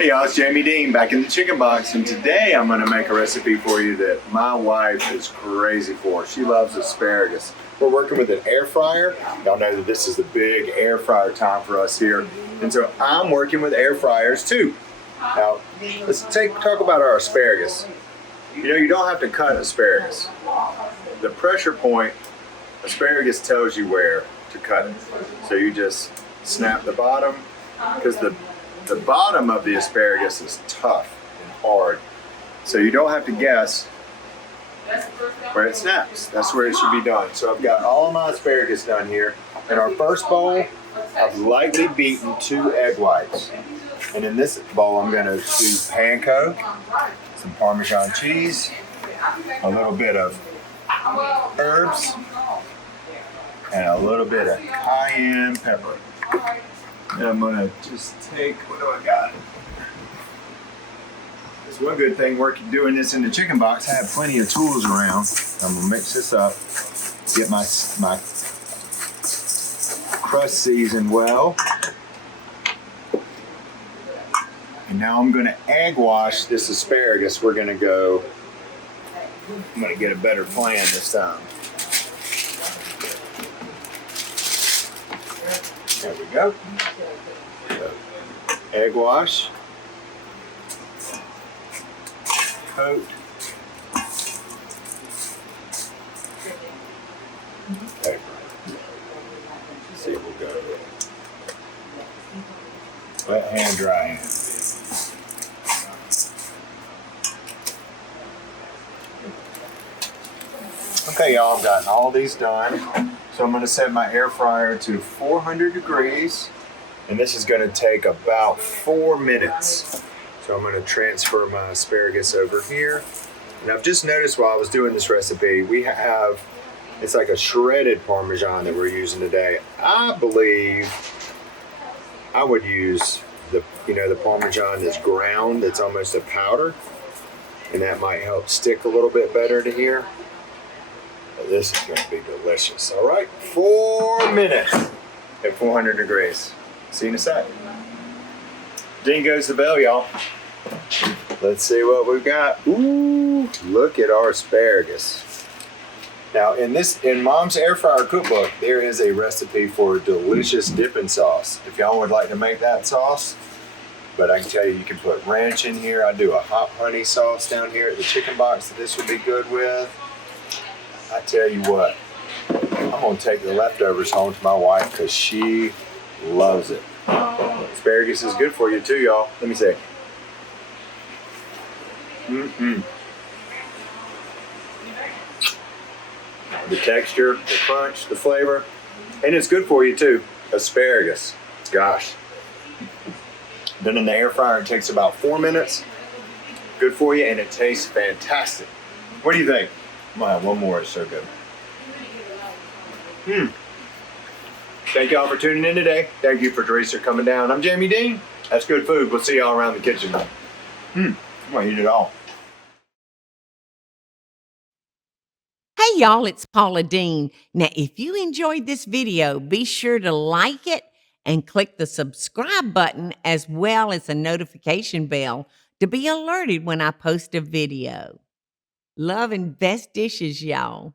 Hey y'all, it's Jamie Deen back in the chicken box, and today I'm going to make a recipe for you that my wife is crazy for. She loves asparagus. We're working with an air fryer. Y'all know that this is the big air fryer time for us here, and so I'm working with air fryers too. Now, let's talk about our asparagus. You know, you don't have to cut asparagus. The pressure point, asparagus tells you where to cut it. So you just snap the bottom, because the bottom of the asparagus is tough and hard. So you don't have to guess where it snaps. That's where it should be done. So I've got all of my asparagus done here. In our first bowl, I've lightly beaten 2 egg whites. And in this bowl, I'm gonna do panko, some Parmesan cheese, a little bit of herbs, and a little bit of cayenne pepper. And I'm gonna just take, what do I got? There's one good thing doing this in the chicken box, I have plenty of tools around. I'm gonna mix this up, get my crust seasoned well. And now I'm gonna egg wash this asparagus. I'm gonna get a better plan this time. There we go. So, egg wash, coat, paper. Let's see, we'll go wet hand, dry hand. Okay, y'all, I've gotten all these done. So I'm going to set my air fryer to 400 degrees, and this is going to take about 4 minutes. So I'm going to transfer my asparagus over here. And I've just noticed while I was doing this recipe, it's like a shredded Parmesan that we're using today. I believe I would use the Parmesan that's ground, that's almost a powder, and that might help stick a little bit better to here. This is going to be delicious. All right, 4 minutes at 400 degrees. See you in a sec. Ding goes the bell, y'all. Let's see what we've got. Ooh, look at our asparagus. Now, in Mom's Air Fryer Cookbook, there is a recipe for a delicious dipping sauce. If y'all would like to make that sauce, but I can tell you, you can put ranch in here. I do a hot honey sauce down here at the chicken box that this would be good with. I tell you what, I'm going to take the leftovers home to my wife because she loves it. Asparagus is good for you too, y'all. Let me see. The texture, the crunch, the flavor, and it's good for you too. Asparagus, gosh. Then in the air fryer, it takes about 4 minutes. Good for you, and it tastes fantastic. What do you think? I'm gonna have one more, it's so good. Thank y'all for tuning in today. Thank you for Teresa coming down. I'm Jamie Deen. That's good food. We'll see y'all around the kitchen. I'm gonna eat it all. Hey y'all, it's Paula Deen. Now, if you enjoyed this video, be sure to like it and click the subscribe button as well as the notification bell to be alerted when I post a video. Love and best dishes, y'all.